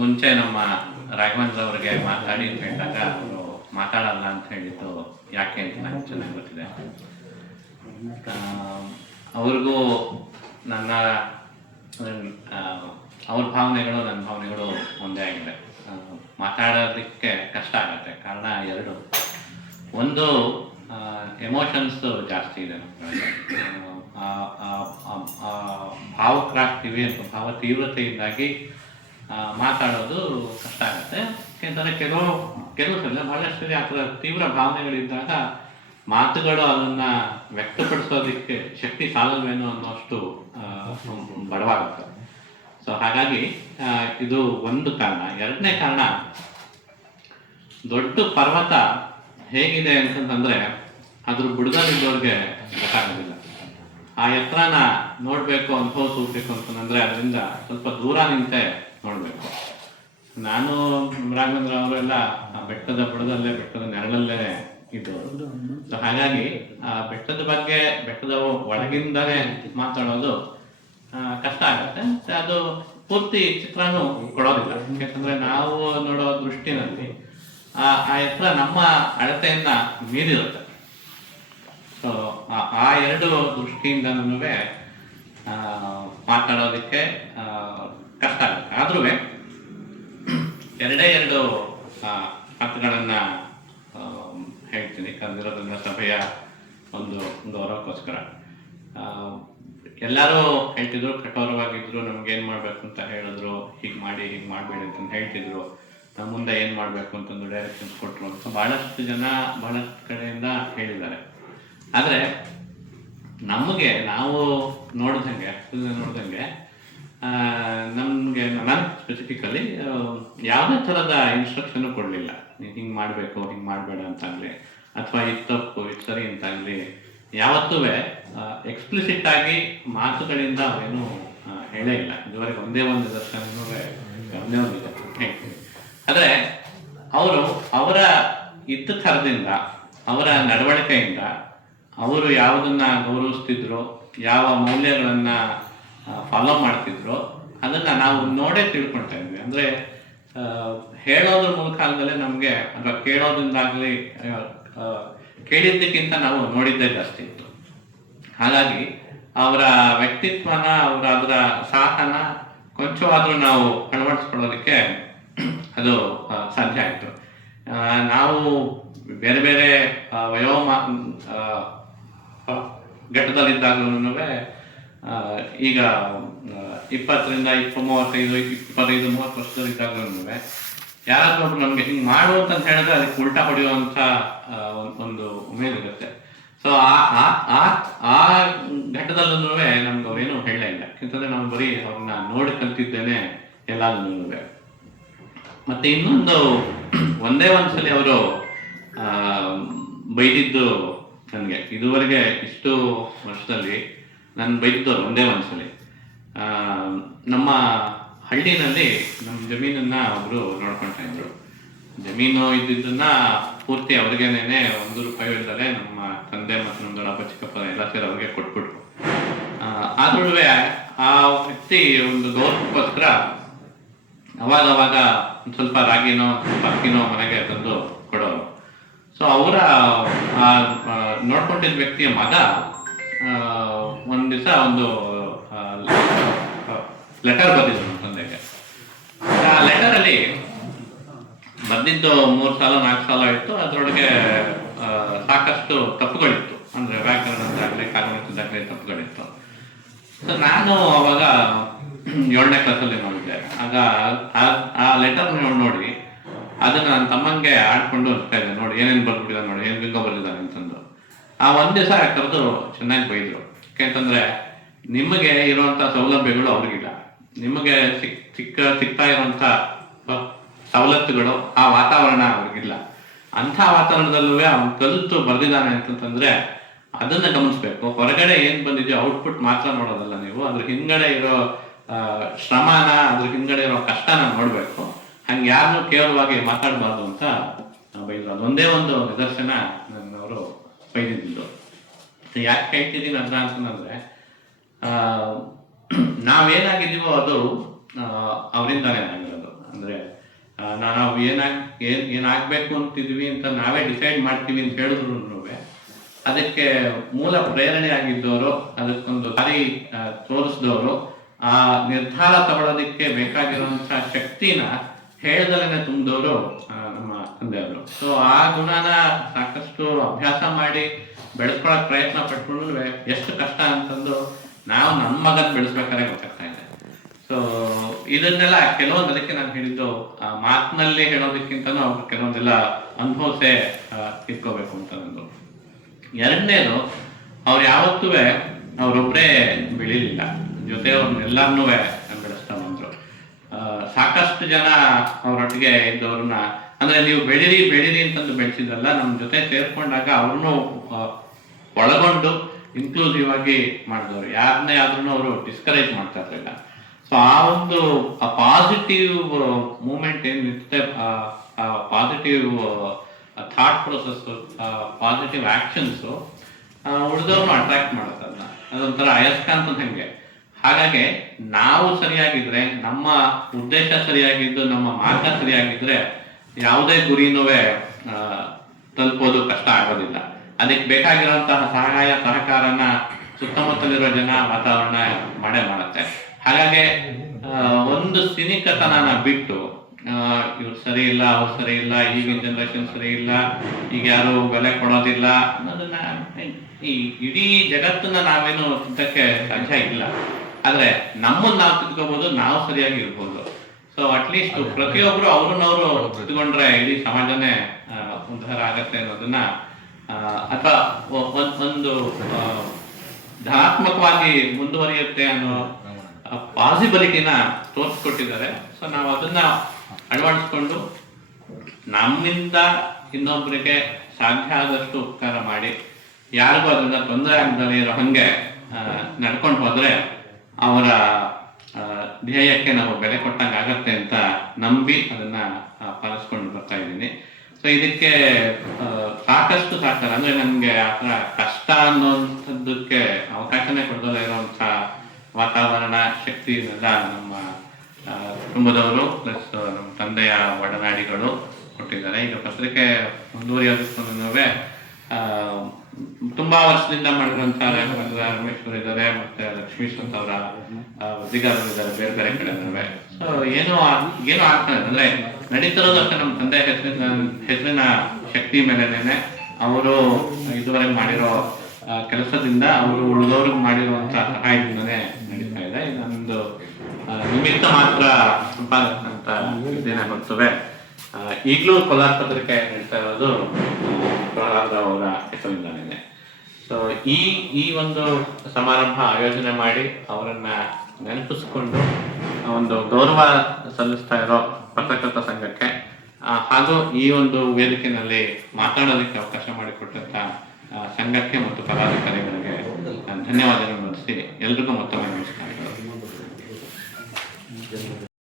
ಮುಂಚೆ ನಮ್ಮ ರಾಘವೇಂದ್ರ ಅವರಿಗೆ ಮಾತಾಡಿ ಅಂತ ಹೇಳಿದಾಗ ಅವರು ಮಾತಾಡಲ್ಲ ಅಂತ ಹೇಳಿದ್ದು ಯಾಕೆ ಅಂತ ನನಗೆ ಚೆನ್ನಾಗಿ ಗೊತ್ತಿದೆ. ಅವ್ರಿಗೂ ನನ್ನ ಅವ್ರ ಭಾವನೆಗಳು ನನ್ನ ಭಾವನೆಗಳು ಒಂದೇ ಆಗಿದೆ. ಮಾತಾಡೋದಕ್ಕೆ ಕಷ್ಟ ಆಗುತ್ತೆ. ಕಾರಣ ಎರಡು. ಒಂದು, ಎಮೋಷನ್ಸು ಜಾಸ್ತಿ ಇದೆ ನಮ್ಮಲ್ಲಿ. ಭಾವಕ್ರಾಗ್ತೀವಿ ಅಂತ ಭಾವ ತೀವ್ರತೆಯಿಂದಾಗಿ ಮಾತಾಡೋದು ಕಷ್ಟ ಆಗುತ್ತೆ. ಯಾಕೆಂದರೆ ಕೆಲವು ಸಲ ಬಹಳಷ್ಟು ಸಲ ಆ ಥರ ತೀವ್ರ ಭಾವನೆಗಳಿದ್ದಾಗ ಮಾತುಗಳು ಅದನ್ನು ವ್ಯಕ್ತಪಡಿಸೋದಕ್ಕೆ ಶಕ್ತಿ ಸಾಲಲ್ವೇನೋ ಅನ್ನೋಷ್ಟು ಬಡವಾಗುತ್ತೆ. ಸೊ ಹಾಗಾಗಿ ಇದು ಒಂದು ಕಾರಣ. ಎರಡನೇ ಕಾರಣ, ದೊಡ್ಡ ಪರ್ವತ ಹೇಗಿದೆ ಅಂತಂದರೆ ಅದ್ರ ಬುಡದಲ್ಲಿದ್ದವ್ರಿಗೆ ಗೊತ್ತಾಗೋದಿಲ್ಲ. ಆ ಎತ್ತರನ ನೋಡಬೇಕು, ಅನುಭವಿಸ್ಬೇಕು ಅಂತಂದರೆ ಅದರಿಂದ ಸ್ವಲ್ಪ ದೂರ ನಿಂತೆ ನೋಡಬೇಕು. ನಾನು ರಾಘವೇಂದ್ರ ಅವರೆಲ್ಲ ಬೆಟ್ಟದ ಬುಡದಲ್ಲೇ, ಬೆಟ್ಟದ ನೆರಳಲ್ಲೇ ಇದ್ದವರು. ಸೊ ಹಾಗಾಗಿ ಬೆಟ್ಟದ ಬಗ್ಗೆ, ಬೆಟ್ಟದ ಒಳಗಿಂದಲೇ ಮಾತಾಡೋದು ಕಷ್ಟ ಆಗುತ್ತೆ. ಅದು ಪೂರ್ತಿ ಚಿತ್ರನೂ ಕೊಡೋದಿಲ್ಲ. ಯಾಕಂದರೆ ನಾವು ನೋಡೋ ದೃಷ್ಟಿನಲ್ಲಿ ಆ ಎತ್ತರ ನಮ್ಮ ಅಳತೆಯನ್ನ ಮೀರಿರುತ್ತೆ. ಸೊ ಆ ಎರಡು ದೃಷ್ಟಿಯಿಂದನೂ ಮಾತಾಡೋದಕ್ಕೆ ಕಷ್ಟ ಆಗುತ್ತೆ. ಆದ್ರೂ ಎರಡು ಮಾತುಗಳನ್ನು ಹೇಳ್ತೀನಿ ಕರೆದಿರೋದ್ರಿಂದ ಸಭೆಯ ಒಂದು ಗೌರವಕ್ಕೋಸ್ಕರ. ಎಲ್ಲರೂ ಹೇಳ್ತಿದ್ರು, ಕಠೋರವಾಗಿದ್ರು, ನಮ್ಗೇನು ಮಾಡಬೇಕು ಅಂತ ಹೇಳಿದ್ರು, ಹೀಗೆ ಮಾಡಬೇಡಿ ಅಂತ ಹೇಳ್ತಿದ್ರು, ಮುಂದೆ ಏನು ಮಾಡಬೇಕು ಅಂತಂದು ಡೈರೆಕ್ಷನ್ಸ್ ಕೊಟ್ಟರು ಅಂತ ಭಾಳಷ್ಟು ಜನ ಭಾಳಷ್ಟು ಕಡೆಯಿಂದ ಹೇಳಿದ್ದಾರೆ. ಆದರೆ ನಾವು ನೋಡ್ದಂಗೆ ನಮಗೆ ನಾನು ಸ್ಪೆಸಿಫಿಕಲಿ ಯಾವುದೇ ಥರದ ಇನ್ಸ್ಟ್ರಕ್ಷನ್ನು ಕೊಡಲಿಲ್ಲ. ನೀವು ಹಿಂಗೆ ಮಾಡಬೇಕು, ಹಿಂಗೆ ಮಾಡಬೇಡ ಅಂತಾಗಲಿ, ಅಥವಾ ಇದು ತಪ್ಪು ಇದು ಸರಿ ಅಂತಾಗಲಿ ಯಾವತ್ತೂ ಎಕ್ಸ್ಪ್ಲಿಸಿಟ್ ಆಗಿ ಮಾತುಗಳಿಂದ ಅವೇನು ಹೇಳೇ ಇಲ್ಲ. ಇದುವರೆಗೆ ಒಂದೇ ಒಂದು ದರ್ಶನವೂ ಒಂದೇ ಒಂದು ಹೇಳ್ತೀನಿ. ಆದರೆ ಅವರ ಇದ್ದ ಥರದಿಂದ, ಅವರ ನಡವಳಿಕೆಯಿಂದ, ಅವರು ಯಾವುದನ್ನ ಗೌರವಿಸ್ತಿದ್ರು, ಯಾವ ಮೌಲ್ಯಗಳನ್ನು ಫಾಲೋ ಮಾಡ್ತಿದ್ರು, ಅದನ್ನು ನಾವು ನೋಡೇ ತಿಳ್ಕೊಳ್ತಾ ಇದ್ವಿ. ಅಂದರೆ ಹೇಳೋದ್ರ ಮೂಲಕ ಅಲ್ಲದೆ ನಮಗೆ, ಅಥವಾ ಕೇಳೋದ್ರಿಂದಾಗಲಿ, ಕೇಳಿದ್ದಕ್ಕಿಂತ ನಾವು ನೋಡಿದ್ದೇ ಜಾಸ್ತಿ ಇತ್ತು. ಹಾಗಾಗಿ ಅವರ ವ್ಯಕ್ತಿತ್ವನ, ಅದರ ಸಾಹನ ಕೊಂಚವಾದರೂ ನಾವು ಅಳವಡಿಸ್ಕೊಳ್ಳೋದಕ್ಕೆ ಅದು ಸಾಧ್ಯ ಆಯಿತು. ನಾವು ಬೇರೆ ಬೇರೆ ಘಟ್ಟದಲ್ಲಿದ್ದಾಗಲೂ ಈಗ 20ರಿಂದ 25-30 ವರ್ಷದಲ್ಲಿದ್ದಾಗಲೂ ಯಾರಾದ್ರೂ ನಮ್ಗೆ ಹಿಂಗೆ ಮಾಡು ಅಂತ ಹೇಳಿದ್ರೆ ಅದಕ್ಕೆ ಉಲ್ಟಾ ಹೊಡೆಯುವಂಥ ಒಂದು ಉಮೇದು ಇರುತ್ತೆ. ಸೊ ಆ ಘಟ್ಟದಲ್ಲೂ ನಮ್ಗೆ ಅವ್ರೇನು ಹೇಳಲೇ ಇಲ್ಲ. ಯಾಕಂತಂದ್ರೆ ನಾವು ಬರೀ ಅವ್ರನ್ನ ನೋಡಿ ಕಲ್ತಿದ್ದೇನೆ ಎಲ್ಲಾದ್ರೂ. ಮತ್ತೆ ಇನ್ನೊಂದು, ಒಂದೇ ಒಂದ್ಸಲಿ ಅವರು ಬೈದಿದ್ದು ನನಗೆ, ಇದುವರೆಗೆ ಇಷ್ಟು ವರ್ಷದಲ್ಲಿ ನಾನು ಬೈದಿದ್ದವ್ರು ಒಂದೇ ಒಂದ್ಸಲಿ. ನಮ್ಮ ಹಳ್ಳಿನಲ್ಲಿ ನಮ್ಮ ಜಮೀನನ್ನ ಒಬ್ರು ನೋಡ್ಕೊಳ್ತಾ ಇದ್ರು. ಜಮೀನು ಇದ್ದಿದ್ದನ್ನ ಪೂರ್ತಿ ಅವ್ರಿಗೇನೆ ₹1 ಇಲ್ದಲೆ ನಮ್ಮ ತಂದೆ ಮತ್ತು ನಮ್ಮ ದೊಡ್ಡಪ್ಪ ಚಿಕ್ಕಪ್ಪ ಎಲ್ಲ ಸೇರಿ ಅವ್ರಿಗೆ ಕೊಟ್ಬಿಟ್ರು. ಆದ್ರೂ ಆ ವ್ಯಕ್ತಿ ಒಂದು ಗೌರವಕ್ಕೋಸ್ಕರ ಅವಾಗ ಒಂದು ಸ್ವಲ್ಪ ರಾಗಿನೋ ಸ್ವಲ್ಪ ಅಕ್ಕಿನೋ ಮನೆಗೆ ತಂದು ಕೊಡೋರು. ಸೊ ಅವರ ನೋಡ್ಕೊಂಡಿದ್ದ ವ್ಯಕ್ತಿಯ ಮಗ ಒಂದು ದಿವಸ ಒಂದು ಲೆಟರ್ ಬರೆದಿದ್ರು ನಮ್ಮ ತಂದೆಗೆ. ಆ ಲೆಟರಲ್ಲಿ ಬರೆದಿದ್ದು 3 ಸಾಲ 4 ಸಾಲ ಇತ್ತು. ಅದರೊಳಗೆ ಸಾಕಷ್ಟು ತಪ್ಪುಗಳಿತ್ತು. ಅಂದರೆ ವ್ಯಾಕರಣದಾಗಲಿ ಕಾಗಣಿತದಾಗಲಿ ತಪ್ಪುಗಳಿತ್ತು. ಸೊ ನಾನು ಅವಾಗ 7ನೇ ಕ್ಲಾಸಲ್ಲಿ ನೋಡಿದ್ದೆ. ಆಗ ಆ ಲೆಟರ್ ನೋಡಿ ಅದನ್ನು ನನ್ನ ತಮ್ಮಂಗೆ ಆಡ್ಕೊಂಡು ಹೋಗ್ತಾ ಇದ್ದೆ, ನೋಡಿ ಏನೇನು ಬರ್ಬಿಟ್ಟಿದ್ದಾನೆ, ನೋಡಿ ಏನು ಬಿಂಗೋ ಬರೆದಿದ್ದಾನೆ ಅಂತಂದು. ಆ ಒಂದು ದಿವಸ ಕರೆದು ಚೆನ್ನಾಗಿ ಬೈದರು. ಯಾಕೆಂತಂದರೆ ನಿಮಗೆ ಇರುವಂಥ ಸೌಲಭ್ಯಗಳು ಅವ್ರಿಗಿಲ್ಲ, ನಿಮಗೆ ಸಿಗ್ತಾ ಇರುವಂಥ ಸವಲತ್ತುಗಳು, ಆ ವಾತಾವರಣ ಅವ್ರಿಗಿಲ್ಲ. ಅಂಥ ವಾತಾವರಣದಲ್ಲೂ ಅವ್ನು ಕಲಿತು ಬರೆದಿದ್ದಾನೆ ಅಂತಂತಂದರೆ ಅದನ್ನು ಗಮನಿಸ್ಬೇಕು. ಹೊರಗಡೆ ಏನು ಬಂದಿದೆಯೋ ಔಟ್ಪುಟ್ ಮಾತ್ರ ನೋಡೋದಲ್ಲ ನೀವು, ಅದ್ರ ಹಿಂಗಡೆ ಇರೋ ಶ್ರಮನ, ಅದ್ರ ಹಿಂಗಡೆ ಇರೋ ಕಷ್ಟನ ನೋಡಬೇಕು. ಹಂಗೆ ಯಾರನ್ನೂ ಕೇವಲವಾಗಿ ಮಾತಾಡಬಾರ್ದು ಅಂತ ಬೈದ್ರು. ಅದೊಂದೇ ಒಂದು ನಿದರ್ಶನ ನನ್ನವರು ಬೈದಿದ್ದು. ಯಾಕೆ ಹೇಳ್ತಿದ್ದೀನಿ ಅದನ್ನ ಅಂತಂದರೆ, ನಾವೇನಾಗಿದ್ದೀವೋ ಅದು ಅವರಿಂದಾನೇ ಆಗಿರೋದು. ಅಂದರೆ ನಾವು ಏನಾಗಬೇಕು ಅಂತಿದ್ವಿ ಅಂತ ನಾವೇ ಡಿಸೈಡ್ ಮಾಡ್ತೀವಿ ಅಂತ ಹೇಳಿದ್ರು ಅದಕ್ಕೆ ಮೂಲ ಪ್ರೇರಣೆ ಆಗಿದ್ದವರು, ಅದಕ್ಕೊಂದು ದಾರಿ ತೋರಿಸಿದವರು, ಆ ನಿರ್ಧಾರ ತಗೊಳ್ಳೋದಕ್ಕೆ ಬೇಕಾಗಿರುವಂಥ ಶಕ್ತಿನ ಹೇಳ್ದಲೇ ತುಂಬಿದವರು ನಮ್ಮ ತಂದೆಯವರು. ಸೊ ಆ ಗುಣನ ಸಾಕಷ್ಟು ಅಭ್ಯಾಸ ಮಾಡಿ ಬೆಳೆಸ್ಕೊಳ್ಳೋಕೆ ಪ್ರಯತ್ನ ಪಟ್ಕೊಂಡು ಎಷ್ಟು ಕಷ್ಟ ಅಂತಂದು ನಾವು ನಮ್ಮ ಮಗನ ಬೆಳೆಸ್ಬೇಕಾದ್ರೆ ಗೊತ್ತಾಗ್ತಾ ಇದೆ. ಸೊ ಇದನ್ನೆಲ್ಲ ಕೆಲವೊಂದು, ಅದಕ್ಕೆ ನಾನು ಹೇಳಿದ್ದು ಮಾತಿನಲ್ಲಿ ಹೇಳೋದಕ್ಕಿಂತನೂ ಅವ್ರು ಕೆಲವೊಂದೆಲ್ಲ ಅನುಭವಿಸೇ ಇಟ್ಕೋಬೇಕು ಅಂತ ನಂದು. ಎರಡನೇದು, ಅವ್ರು ಯಾವತ್ತೂ ಅವರೊಬ್ಬರೇ ಬೆಳೀಲಿಲ್ಲ, ಜೊತೆಯವ್ರನ್ನೆಲ್ಲರನ್ನೂ ಬೆಳೆಸ್ತಾ ಬಂದರು. ಸಾಕಷ್ಟು ಜನ ಅವರೊಟ್ಟಿಗೆ ಇದ್ದವ್ರನ್ನ, ಅಂದರೆ ನೀವು ಬೆಳೀರಿ ಅಂತಂದು ಬೆಳೆಸಿದ್ರಲ್ಲ, ನಮ್ಮ ಜೊತೆ ಸೇರ್ಕೊಂಡಾಗ ಅವ್ರನ್ನೂ ಒಳಗೊಂಡು ಇನ್ಕ್ಲೂಸಿವ್ ಆಗಿ ಮಾಡಿದವರು, ಯಾರನ್ನೇ ಆದ್ರೂ ಅವರು ಡಿಸ್ಕರೇಜ್ ಮಾಡ್ತಾ ಇರಲಿಲ್ಲ. ಸೊ ಆ ಒಂದು ಪಾಸಿಟಿವ್ ಮೂಮೆಂಟ್ ಏನಿರುತ್ತೆ, positive thought process, positive actions ಉಳಿದವ್ರನ್ನೂ ಅಟ್ರಾಕ್ಟ್ ಮಾಡುತ್ತಲ್ಲ, ಅದೊಂಥರ ಅಯಸ್ಕಾಂತ ಹಂಗೆ. ಹಾಗಾಗಿ ನಾವು ಸರಿಯಾಗಿದ್ರೆ, ನಮ್ಮ ಉದ್ದೇಶ ಸರಿಯಾಗಿದ್ದು, ನಮ್ಮ ಮಾರ್ಗ ಸರಿಯಾಗಿದ್ರೆ ಯಾವುದೇ ಗುರಿನೂ ತಲುಪೋದು ಕಷ್ಟ ಆಗೋದಿಲ್ಲ. ಅದಕ್ಕೆ ಬೇಕಾಗಿರುವಂತಹ ಸಹಾಯ ಸಹಕಾರನ ಸುತ್ತಮುತ್ತಲಿರೋ ಜನ, ವಾತಾವರಣ ಮಾಡೇ ಮಾಡುತ್ತೆ. ಹಾಗಾಗಿ ಒಂದು ಸಿನಿಕತನ ಬಿಟ್ಟು ಇವ್ರು ಸರಿ ಇಲ್ಲ, ಅವ್ರು ಸರಿ ಇಲ್ಲ, ಈಗಿನ ಜನರೇಷನ್ ಸರಿ ಇಲ್ಲ, ಈಗ ಯಾರು ಬೆಲೆ ಕೊಡೋದಿಲ್ಲ ಅನ್ನೋದನ್ನ ಈ ಇಡೀ ಜಗತ್ತನ್ನ ನಾವೇನು ತಿದ್ದಕ್ಕೆ ಸಾಧ್ಯ ಇಲ್ಲ. ಆದ್ರೆ ನಮ್ಮನ್ನ ನಾವು ತಿದ್ಕೋಬಹುದು, ನಾವು ಸರಿಯಾಗಿ ಇರ್ಬೋದು. ಸೊ ಅಟ್ಲೀಸ್ಟ್ ಪ್ರತಿಯೊಬ್ರು ಅವ್ರನ್ನವರು ತಿದ್ಕೊಂಡ್ರೆ ಇಡೀ ಸಮಾಜನೇ ಉದ್ಧಾರ ಆಗತ್ತೆ ಅನ್ನೋದನ್ನ, ಅಥವಾ ಒಂದು ಧನಾತ್ಮಕವಾಗಿ ಮುಂದುವರಿಯುತ್ತೆ ಅನ್ನೋ ಪಾಸಿಬಿಲಿಟಿನ ತೋರಿಸ್ಕೊಟ್ಟಿದ್ದಾರೆ. ಸೊ ನಾವು ಅದನ್ನ ಅಳವಡಿಸ್ಕೊಂಡು ನಮ್ಮಿಂದ ಇನ್ನೊಬ್ಬರಿಗೆ ಸಾಧ್ಯ ಆದಷ್ಟು ಉಪಕಾರ ಮಾಡಿ, ಯಾರಿಗೂ ಅದರಿಂದ ತೊಂದರೆ ಆಗದೇ ಇರೋ ಹಂಗೆ ನಡ್ಕೊಂಡು ಹೋದ್ರೆ ಅವರ ಧ್ಯೇಯಕ್ಕೆ ನಾವು ಬೆಲೆ ಕೊಟ್ಟಂಗೆ ಆಗತ್ತೆ ಅಂತ ನಂಬಿ ಅದನ್ನ ಪಾಲಿಸ್ಕೊಂಡು ಬರ್ತಾ ಇದ್ದೀನಿ. ಸೊ ಇದಕ್ಕೆ ಸಾಕಷ್ಟು ಸಹಕಾರ, ಅಂದ್ರೆ ನನಗೆ ಆ ಥರ ಕಷ್ಟ ಅನ್ನೋಂಥದ್ದಕ್ಕೆ ಅವಕಾಶನೇ ಕೊಡೋದೇ ಇರುವಂಥ ವಾತಾವರಣ, ಶಕ್ತಿ ಇದೆಲ್ಲ ನಮ್ಮ ಕುಟುಂಬದವರು ಪ್ಲಸ್ ನಮ್ಮ ತಂದೆಯ ಒಡನಾಡಿಗಳು ಕೊಟ್ಟಿದ್ದಾರೆ. ಈಗ ಪತ್ರಿಕೆ ಮುಂದುವರಿಯೋದಕ್ಕೂ ತುಂಬಾ ವರ್ಷದಿಂದ ಮಾಡಿರುವಂತ ರಾಘವೇಶ್ವರ ಇದ್ದಾರೆ, ಮತ್ತೆ ಲಕ್ಷ್ಮೀಶ್ ಅಂತ ಅವರ ವೃದ್ಧಿಗಾರರು ಇದ್ದಾರೆ, ಬೇರೆ ಬೇರೆ ಕಡೆ. ಸೊ ಏನೋ ಆಗ್ತದೆ ಅಂದ್ರೆ ನಡೀತಿರೋದು ಅಷ್ಟೇ ನಮ್ಮ ತಂದೆ ಹೆಸರಿನ ಶಕ್ತಿ ಮೇಲೆನೆ. ಅವರು ಇದುವರೆಗೆ ಮಾಡಿರೋ ಕೆಲಸದಿಂದ, ಅವರು ಉಳಿದವ್ರಿಗೆ ಮಾಡಿರುವಂತ ಸಹಾಯದಿಂದನೇ ನಡೀತಾ ಇದೆ. ಇದೊಂದು ನಿಮಿತ್ತ ಮಾತ್ರ ಸಂಪಾದಕ ಅಂತ ಇದೇನೆ ಬರ್ತವೆ. ಈಗಲೂ ಕೋಲಾರ ಪತ್ರಿಕೆ ನಡೀತಾ ಇರೋದು ಪ್ರಹ್ಲಾದ ಅವರ ಹೆಸರಿಂದಾನೆ. ಸೊ ಈ ಒಂದು ಸಮಾರಂಭ ಆಯೋಜನೆ ಮಾಡಿ ಅವರನ್ನ ನೆನಪಿಸ್ಕೊಂಡು ಒಂದು ಗೌರವ ಸಲ್ಲಿಸ್ತಾ ಇರೋ ಪತ್ರಕರ್ತ ಸಂಘಕ್ಕೆ ಹಾಗೂ ಈ ಒಂದು ವೇದಿಕೆಯಲ್ಲಿ ಮಾತಾಡೋದಕ್ಕೆ ಅವಕಾಶ ಮಾಡಿಕೊಟ್ಟಂತ ಸಂಘಕ್ಕೆ ಮತ್ತು ಪದಾಧಿಕಾರಿಗಳಿಗೆ ಧನ್ಯವಾದಗಳನ್ನು ತಿಳಿಸಿ ಎಲ್ರಿಗೂ ಮತ್ತೊಮ್ಮೆ ನಮಸ್ಕಾರ.